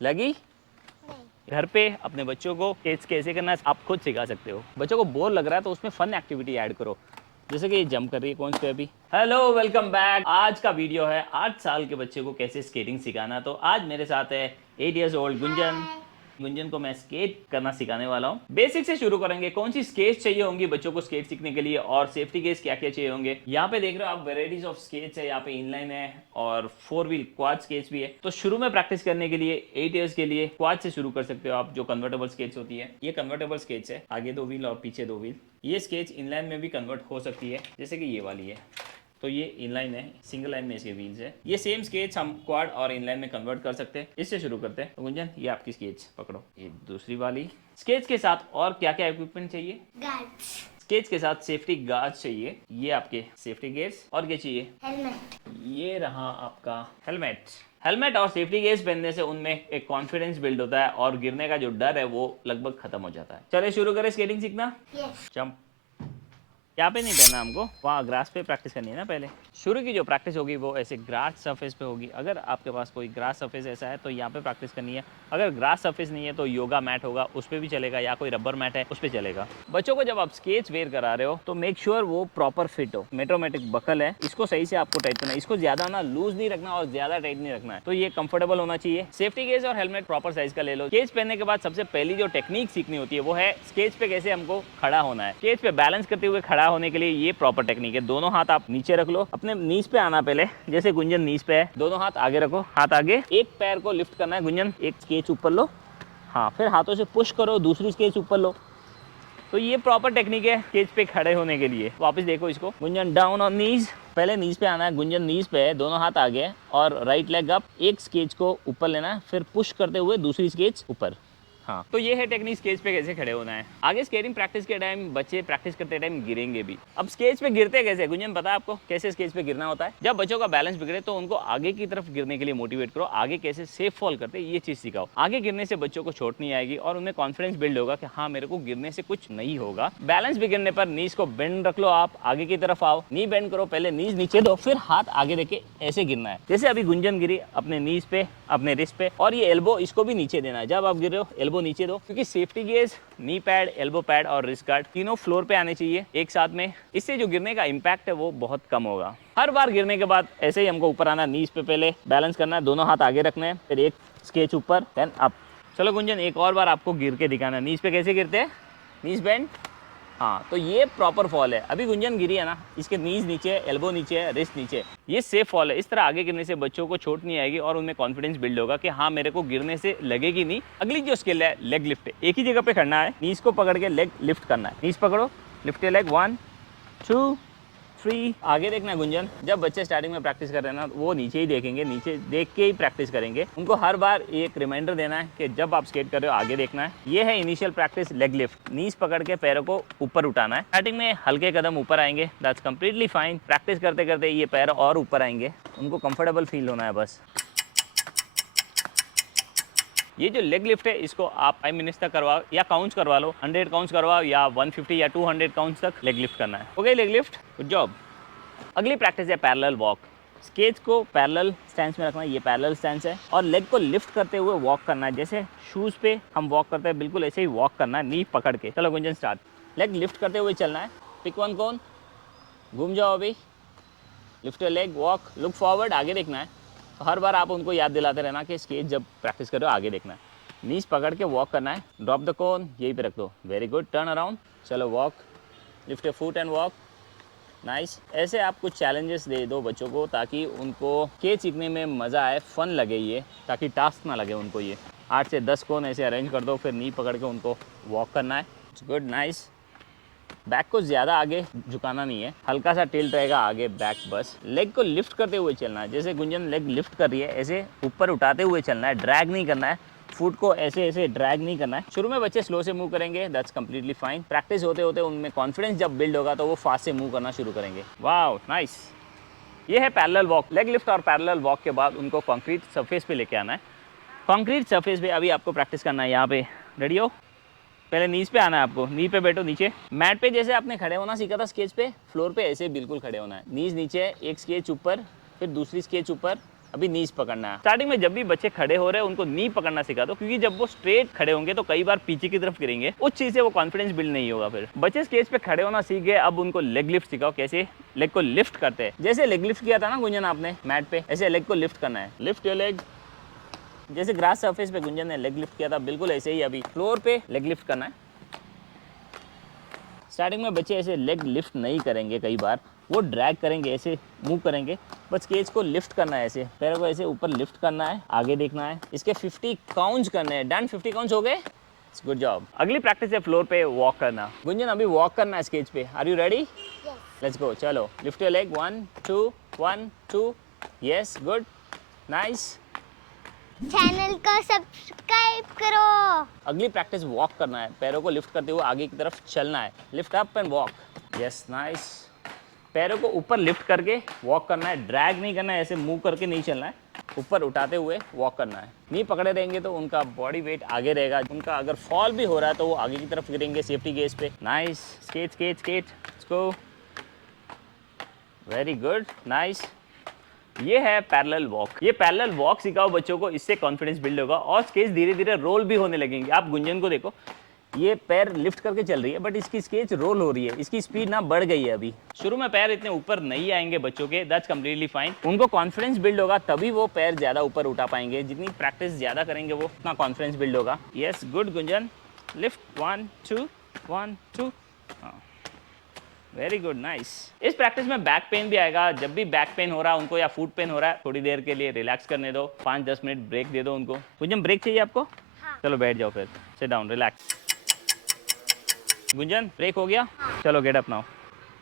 लगी? घर पे अपने बच्चों को स्केच कैसे करना है आप खुद सिखा सकते हो। बच्चों को बोर लग रहा है तो उसमें फन एक्टिविटी ऐड करो, जैसे कि ये जंप कर रही है कौन सी पे अभी। Hello welcome back. आज का वीडियो है 8 साल के बच्चे को कैसे स्केटिंग सिखाना। तो आज मेरे साथ है 8 इयर्स ओल्ड गुंजन। गुंजन को मैं स्केट करना सिखाने वाला हूँ। बेसिक से शुरू करेंगे, कौन सी स्केट्स चाहिए होंगी बच्चों को स्केट सीखने के लिए और सेफ्टी गेयर्स क्या क्या चाहिए होंगे। यहाँ पे देख रहे हो आप वेराइटीज ऑफ स्केट्स है, यहाँ पे इनलाइन है और 4 व्हील क्वाड स्केट्स भी है। तो शुरू में प्रैक्टिस करने के लिए 8 इयर्स के लिए क्वाड से शुरू कर सकते हो आप, जो कन्वर्टेबल स्केट्स होती है। ये कन्वर्टेबल स्केट्स है, आगे 2 व्हील और पीछे 2 व्हील। ये स्केट्स इनलाइन में भी कन्वर्ट हो सकती है, जैसे कि ये वाली है। तो ये इनलाइन है, सिंगल लाइन में इसके व्हील्स है। ये सेम स्केट्स हम क्वाड और इनलाइन में कन्वर्ट कर सकते हैं। इससे शुरू करते हैं। तो गुंजन ये आपकी स्केट्स पकड़ो, ये दूसरी वाली। स्केट्स के साथ और क्या क्या इक्विपमेंट चाहिए? गार्ड्स, स्केट्स के साथ सेफ्टी गार्ड्स चाहिए, ये आपके सेफ्टी गेयर्स। और क्या चाहिए? हेलमेट। ये रहा आपका हेलमेट। हेलमेट और सेफ्टी गेयर्स पहनने से उनमें एक कॉन्फिडेंस बिल्ड होता है और गिरने का जो डर है वो लगभग खत्म हो जाता है। चलिए शुरू करें स्केटिंग सीखना। यस। जंप। यहाँ पे नहीं पहनना हमको, वहाँ ग्रास पे प्रैक्टिस करनी है ना। पहले शुरू की जो प्रैक्टिस होगी वो ऐसे ग्रास सरफेस पे होगी। अगर आपके पास कोई ग्रास सरफेस ऐसा है तो यहाँ पे प्रैक्टिस करनी है। अगर ग्रास सरफेस नहीं है तो योगा मैट होगा, उस पर भी चलेगा, या कोई रबर मैट है उस पर चलेगा। बच्चों को जब आप स्केट्स वेयर करा रहे हो तो मेक श्योर वो प्रॉपर फिट हो। मेट्रोमेटिक बकल है, इसको सही से आपको टाइट करना है। इसको ज्यादा ना लूज नहीं रखना और ज्यादा टाइट नहीं रखना है। तो ये कंफर्टेबल होना चाहिए। सेफ्टी गेयर्स और हेलमेट प्रॉपर साइज का ले लो। स्केट्स पहनने के बाद सबसे पहली जो टेक्निक सीखनी होती है वो है स्केट्स पे कैसे हमको खड़ा होना है। स्केट्स पे बैलेंस करते हुए खड़ा होने के लिए ये प्रॉपर टेक्निक है। दोनों हाथ आप नीचे रख लो, अपने नीज पे आना पहले, जैसे गुंजन नीज पे है। दोनों हाथ आगे रखो, हाथ आगे। एक पैर को लिफ्ट करना है गुंजन, एक स्केच ऊपर लो। हाँ, फिर हाथों से पुश करो, दूसरी स्केच ऊपर लो। तो ये प्रॉपर टेक्निक है स्केच पे खड़े होने के लिए। वापस देखो इसको, गुंजन डाउन ऑन नीज। पहले नीज पे आना है, गुंजन नीज पे है, दोनों हाथ आगे और राइट लेग अप। एक स्केच को ऊपर लेना है, फिर पुश करते हुए दूसरी स्केच ऊपर। हाँ, तो ये है टेक्निक स्केच पे कैसे खड़े होना है। आगे स्केटिंग प्रैक्टिस के टाइम बच्चे प्रैक्टिस करते टाइम गिरेंगे भी। अब स्केच पे गिरते कैसे गुंजन, पता है आपको कैसे स्केच पे गिरना होता है? जब बच्चों का बैलेंस बिगड़े तो उनको आगे की तरफ गिरने के लिए मोटिवेट करो। आगे कैसे सेफ फॉल करते ये चीज सिखाओ। आगे गिरने से बच्चों को चोट नहीं आएगी और उन्हें कॉन्फिडेंस बिल्ड होगा कि हाँ मेरे को गिरने से कुछ नहीं होगा। बैलेंस बिगड़ने पर नीज को बेंड रख लो, आप आगे की तरफ आओ, नी बेंड करो, पहले नीज नीचे दो, फिर हाथ आगे देके ऐसे गिरना है। जैसे अभी गुंजन गिरी अपने नीज पे, अपने रिस्ट पे, और ये एल्बो इसको भी नीचे देना है। जब आप गिर रहे हो एल्बो नीचे दो, क्योंकि safety gears, knee pad, elbow pad और रिस्ट गार्ड तीनों फ्लोर पे आने चाहिए एक साथ में। इससे जो गिरने का इंपैक्ट है वो बहुत कम होगा। हर बार गिरने के बाद ऐसे ही हमको ऊपर आना, नीज पे पहले बैलेंस करना है, दोनों हाथ आगे रखने हैं, फिर एक स्केच ऊपर, देन अप। चलो गुंजन एक और बार आपको गिर के दिखाना है। नीज पे कैसे गिरते हैं, नीज बेंड। हाँ, तो ये प्रॉपर फॉल है। अभी गुंजन गिरी है ना, इसके नीज नीचे, एल्बो नीचे है, रिस्ट नीचे, ये सेफ फॉल है। इस तरह आगे गिरने से बच्चों को चोट नहीं आएगी और उनमें कॉन्फिडेंस बिल्ड होगा कि हाँ मेरे को गिरने से लगेगी नहीं। अगली जो स्किल है लेग लिफ्ट, एक ही जगह पे खड़ना है, नीज को पकड़ के लेग लिफ्ट करना है। नीज पकड़ो, लिफ्ट योर लेग, 1 2 3। आगे देखना गुंजन, जब बच्चे स्टार्टिंग में प्रैक्टिस कर रहे हैं ना वो नीचे ही देखेंगे, नीचे देख के ही प्रैक्टिस करेंगे। उनको हर बार एक रिमाइंडर देना है कि जब आप स्केट कर रहे हो आगे देखना है। ये है इनिशियल प्रैक्टिस लेग लिफ्ट, नीज पकड़ के पैरों को ऊपर उठाना है। स्टार्टिंग में हल्के कदम ऊपर आएंगे, दैट्स कंप्लीटली फाइन। प्रैक्टिस करते करते ये पैर और ऊपर आएंगे, उनको कंफर्टेबल फील होना है बस। ये जो लेग लिफ्ट है इसको आप 5 मिनट्स तक करवाओ या काउंट्स करवा लो, 100 काउंट्स करवाओ या 150 या 200 काउंट्स तक लेग लिफ्ट करना है। Okay, leg lift, good job. अगली प्रैक्टिस है पैरेलल वॉक। स्केच को पैरेलल स्टैंस में रखना है, ये पैरेलल स्टैंस है, और लेग को लिफ्ट करते हुए वॉक करना है। जैसे शूज पे हम वॉक करते हैं बिल्कुल ऐसे ही वॉक करना है, नी पकड़ के। चलो गुंजन स्टार्ट। लेग लिफ्ट करते हुए चलना है, पिक वन कोन, घूम जाओ अभी, lift your leg, walk, look forward, आगे देखना है। तो हर बार आप उनको याद दिलाते रहना कि स्केच जब प्रैक्टिस करो आगे देखना है। नीज पकड़ के वॉक करना है, ड्रॉप द कोन, यहीं पे रख दो, वेरी गुड, टर्न अराउंड, चलो walk, lift your foot and walk, nice. ऐसे आप कुछ चैलेंजेस दे दो बच्चों को ताकि उनको स्केच सीखने में मज़ा आए, फन लगे ये, ताकि टास्क ना लगे उनको। ये 8 से 10 कोन ऐसे अरेंज कर दो, फिर नी पकड़ के उनको वॉक करना है, गुड, नाइस। बैक को ज़्यादा आगे झुकाना नहीं है, हल्का सा टिल्ट रहेगा आगे बैक बस। लेग को लिफ्ट करते हुए चलना है, जैसे गुंजन लेग लिफ्ट कर रही है ऐसे ऊपर उठाते हुए चलना है, ड्रैग नहीं करना है, फुट को ऐसे ऐसे ड्रैग नहीं करना है। शुरू में बच्चे स्लो से मूव करेंगे, दैट्स कंप्लीटली फाइन। प्रैक्टिस होते होते उनमें कॉन्फिडेंस जब बिल्ड होगा तो वो फास्ट से मूव करना शुरू करेंगे। Wow, nice. ये है पैरेलल वॉक। लेग लिफ्ट और पैरेलल वॉक के बाद उनको कंक्रीट सरफेस पे लेके आना है। कंक्रीट सरफेस पे अभी आपको प्रैक्टिस करना है। यहाँ पे रेडी हो, पहले नीज पे आना है आपको, नी पे बैठो, नीचे मैट पे जैसे आपने खड़े होना सीखा था स्केच पे, फ्लोर पे ऐसे बिल्कुल खड़े होना है। नीज नीचे, एक स्केच ऊपर, फिर दूसरी स्केच ऊपर, अभी नीज पकड़ना है। स्टार्टिंग में जब भी बच्चे खड़े हो रहे हैं उनको नी पकड़ना सिखा दो, क्योंकि जब वो स्ट्रेट खड़े होंगे तो कई बार पीछे की तरफ गिरेंगे, उस चीज से वो कॉन्फिडेंस बिल्ड नहीं होगा। फिर बच्चे स्टेज पे खड़े होना सीख गए, अब उनको लेग लिफ्ट सिखाओ, कैसे लेग को लिफ्ट करते हैं। जैसे लेग लिफ्ट किया था ना गुंजन आपने मैट पे, ऐसे लेग को लिफ्ट करना है। लिफ्ट योर लेग, जैसे ग्रास सरफेस पे गुंजन ने लेग लिफ्ट किया था, बिल्कुल ऐसे ही अभी फ्लोर पे लेग लिफ्ट करना है। स्टार्टिंग में बच्चे ऐसे लेग लिफ्ट नहीं करेंगे, कई बार वो ड्रैग करेंगे, ऐसे मूव करेंगे, बस केज को लिफ्ट करना है, ऐसे पैरों को ऐसे ऊपर लिफ्ट करना है, आगे देखना है। इसके 50 काउंट्स करने हैं। डन, 50 काउंट्स हो गए, गुड जॉब। अगली प्रैक्टिस है फ्लोर पे वॉक करना। गुंजन अभी वॉक करना है स्केच पे, are you ready? Let's go, चलो lift your leg, 1 2 1 2, yes good, nice. Channel को सब्सक्राइब करो। अगली प्रैक्टिस वॉक करना है, पैरों को लिफ्ट करते हुए आगे की तरफ चलना है। Lift up and walk, yes nice. पैरों को ऊपर लिफ्ट करके वॉक करना है, ड्रैग नहीं करना है, ऐसे मूव करके नहीं चलना है, ऊपर उठाते हुए वॉक करना है। नी पकड़े रहेंगे तो उनका बॉडी वेट आगे रहेगा, उनका अगर फॉल भी हो रहा है तो वो आगे की तरफ गिरेंगे सेफ्टी गेज पे। Nice, skate skate skate, let's go, very good, nice. ये है पैरेलल वॉक। ये पैरेलल वॉक सिखाओ बच्चों को, इससे कॉन्फिडेंस बिल्ड होगा और स्केच धीरे धीरे रोल भी होने लगेंगे। आप गुंजन को देखो, ये पैर लिफ्ट करके चल रही है, बट इसकी स्केच रोल हो रही है, इसकी स्पीड ना बढ़ गई है। अभी शुरू में पैर इतने ऊपर नहीं आएंगे बच्चों के, दैट्स कंप्लीटली फाइन। उनको कॉन्फिडेंस बिल्ड होगा तभी वो पैर ज्यादा ऊपर उठा पाएंगे। जितनी प्रैक्टिस ज्यादा करेंगे वो उतना कॉन्फिडेंस बिल्ड होगा। Yes good Gunjan, lift 1 2 1 2, very good, nice. इस प्रैक्टिस में बैक पेन भी आएगा। जब भी बैक पेन हो रहा है उनको या फुट पेन हो रहा है, थोड़ी देर के लिए रिलैक्स करने दो, 5-10 मिनट ब्रेक दे दो उनको। गुंजन ब्रेक चाहिए आपको? हाँ। चलो बैठ जाओ, फिर sit down, relax. Gunjan break हो गया? हाँ। चलो गेट अप नाउ।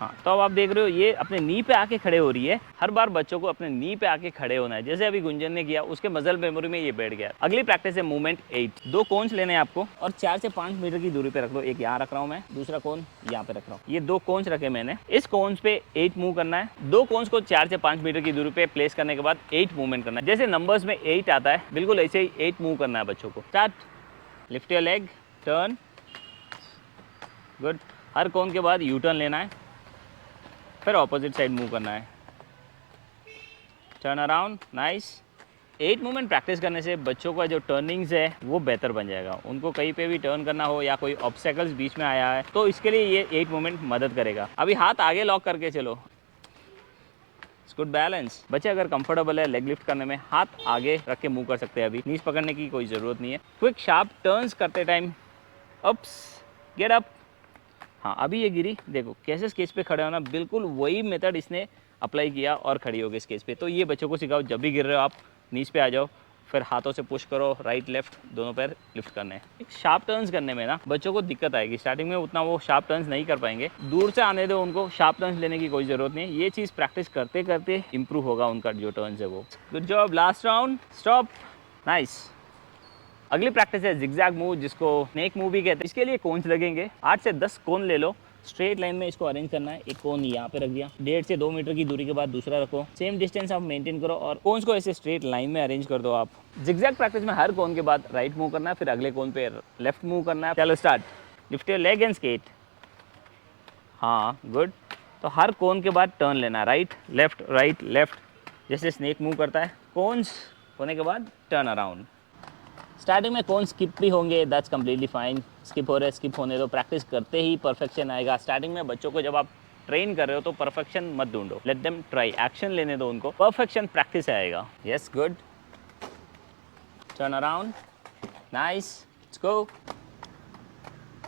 हाँ, तो अब आप देख रहे हो ये अपने नी पे आके खड़े हो रही है। हर बार बच्चों को अपने नी पे आके खड़े होना है, जैसे अभी गुंजन ने किया, उसके मसल मेमोरी में ये बैठ गया। अगली प्रैक्टिस है मूवमेंट 8। 2 कोन्स लेने हैं आपको और 4 से 5 मीटर की दूरी पे रख दो। एक यहाँ रख रहा हूँ मैं, दूसरा कोन यहाँ पे रख रहा हूँ। ये 2 कोन्स रखे मैंने, इस कोन्स पे 8 मूव करना है। 2 कोन्स को 4 से 5 मीटर की दूरी पे प्लेस करने के बाद 8 मूवमेंट करना है। जैसे नंबर्स में 8 आता है, बिल्कुल ऐसे ही 8 मूव करना है बच्चों को। Start, lift your leg, turn, good. हर कोन के बाद यू टर्न लेना है, फिर ऑपोजिट साइड मूव करना है, turn around, nice. 8 movement practice करने से बच्चों का जो टर्निंग्स है वो बेहतर बन जाएगा। उनको कहीं पे भी टर्न करना हो या कोई ऑब्स्टेकल्स बीच में आया है तो इसके लिए ये 8 मूवमेंट मदद करेगा। अभी हाथ आगे लॉक करके चलो, गुड बैलेंस। बच्चे अगर कंफर्टेबल है लेग लिफ्ट करने में, हाथ आगे रख के मूव कर सकते हैं। अभी नीज पकड़ने की कोई ज़रूरत नहीं है। क्विक शार्प टर्न्स करते टाइम, अप्स, गेट अप। हाँ, अभी ये गिरी, देखो कैसे स्केच पे खड़े होना, बिल्कुल वही मेथड इसने अप्लाई किया और खड़ी हो गई स्केच पे। तो ये बच्चों को सिखाओ, जब भी गिर रहे हो आप नीज पे आ जाओ, फिर हाथों से पुश करो, राइट लेफ्ट दोनों पैर लिफ्ट करने हैं। शार्प टर्न्स करने में ना बच्चों को दिक्कत आएगी, स्टार्टिंग में उतना वो शार्प टर्न्स नहीं कर पाएंगे। दूर से आने दो उनको, शार्प टर्न्स लेने की कोई ज़रूरत नहीं है। ये चीज़ प्रैक्टिस करते करते इंप्रूव होगा उनका जो टर्न्स है वो। Good job, last round, stop, nice. अगली प्रैक्टिस है जिगजैग मूव, जिसको स्नेक मूव भी कहते हैं। इसके लिए कोन्स लगेंगे, 8 से 10 कोन ले लो, स्ट्रेट लाइन में इसको अरेंज करना है। एक कोन यहाँ पे रख दिया, 1.5 से 2 मीटर की दूरी के बाद दूसरा रखो, सेम डिस्टेंस आप मेंटेन करो और कोन्स को ऐसे स्ट्रेट लाइन में अरेंज कर दो आप। जिगजैग प्रैक्टिस में हर कोन के बाद राइट मूव करना है, फिर अगले कोन पे लेफ्ट मूव करना है। चलो start, lift your leg and skate. हाँ गुड। तो हर कोन के बाद टर्न लेना है, राइट लेफ्ट, जैसे स्नेक मूव करता है। कोन्स होने के बाद टर्न अराउंड। स्टार्टिंग में कौन स्किप भी होंगे, दैट्स कम्प्लीटली फाइन। स्किप हो रहे, स्किप होने दो, प्रैक्टिस करते ही परफेक्शन आएगा। स्टार्टिंग में बच्चों को जब आप ट्रेन कर रहे हो तो परफेक्शन मत ढूंढो, लेट देम ट्राई, एक्शन लेने दो उनको, परफेक्शन प्रैक्टिस आएगा। Yes good, turn around, nice, let's go.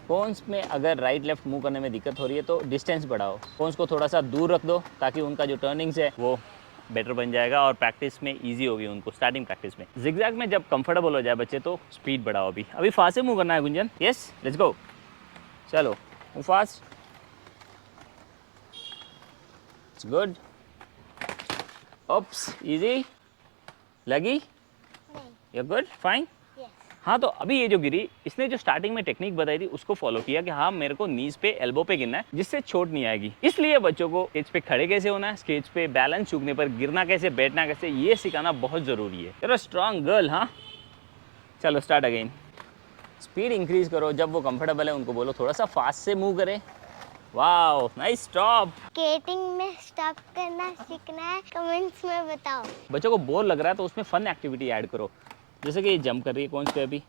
Cones में अगर राइट लेफ्ट मूव करने में दिक्कत हो रही है तो डिस्टेंस बढ़ाओ, कोन्स को थोड़ा सा दूर रख दो ताकि उनका जो टर्निंग्स है वो बेटर बन जाएगा और प्रैक्टिस में इजी होगी उनको। स्टार्टिंग प्रैक्टिस में जिगजैग में जब कंफर्टेबल हो जाए बच्चे तो स्पीड बढ़ाओ। अभी फास्ट से मूव करना है गुंजन। यस लेट्स गो, चलो move fast, it's good, oops, easy लगी, यू गुड, फाइन। हाँ, तो अभी ये जो गिरी, इसने जो स्टार्टिंग में टेक्निक बताई थी उसको फॉलो किया कि हाँ मेरे को नीज पे एल्बो पे गिरना है जिससे चोट नहीं आएगी। इसलिए बच्चों को स्टेज पे खड़े कैसे होना है, स्टेज पे बैलेंस चूकने पर गिरना कैसे, बैठना कैसे, ये सिखाना बहुत ज़रूरी है। you're a strong girl. हाँ चलो स्टार्ट अगेन, स्पीड इंक्रीज करो। जब वो कंफर्टेबल है उनको बोलो थोड़ा सा फास्ट से मूव करें, वाओ, नाइस स्टॉप। स्केटिंग में स्टॉप करना सीखना है, कमेंट्स में बताओ। बच्चों को बोर लग रहा है तो उसमें फन एक्टिविटी ऐड करो, जैसे कि ये जंप कर रही है कौन पे अभी।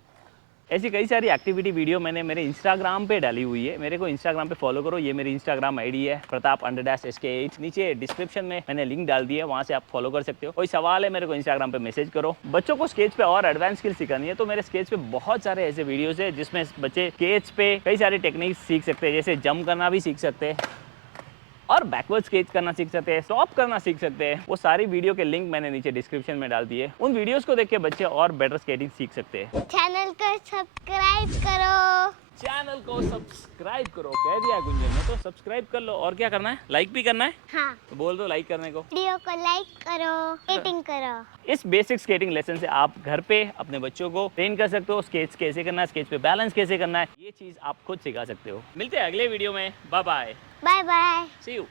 ऐसी कई सारी एक्टिविटी वीडियो मैंने मेरे इंस्टाग्राम पे डाली हुई है, मेरे को इंस्टाग्राम पे फॉलो करो। ये मेरी इंस्टाग्राम आईडी है प्रताप_SK8। नीचे डिस्क्रिप्शन में मैंने लिंक डाल दी है, वहाँ से आप फॉलो कर सकते हो। कोई सवाल है मेरे को इंस्टाग्राम पे मैसेज करो। बच्चों को स्केच पे और एडवांस स्किल सिखानी है तो मेरे स्केच पे बहुत सारे ऐसे वीडियोस है जिसमें बच्चे स्केच पे कई सारे टेक्निक्स सीख सकते हैं, जैसे जंप करना भी सीख सकते हैं और बैकवर्ड स्केच करना सीख सकते हैं, स्टॉप करना सीख सकते हैं। वो सारी वीडियो के लिंक मैंने नीचे डिस्क्रिप्शन में डाल दिए। उन वीडियोस को देख के बच्चे और बेटर स्केटिंग सीख सकते हैं। चैनल को सब्सक्राइब करो। चैनल को सब्सक्राइब करो, कह दिया गुंजन ने, तो सब्सक्राइब कर लो। और क्या करना है, लाइक भी करना है, हाँ, तो बोल दो लाइक करने को। वीडियो को लाइक करो, स्केटिंग करो। इस बेसिक स्केटिंग लेसन से आप घर पे अपने बच्चों को ट्रेन कर सकते हो। स्केट्स कैसे करना है, स्केच पे बैलेंस कैसे करना है, ये चीज़ आप खुद सिखा सकते हो। मिलते हैं अगले वीडियो में। Bye bye, bye bye. See you.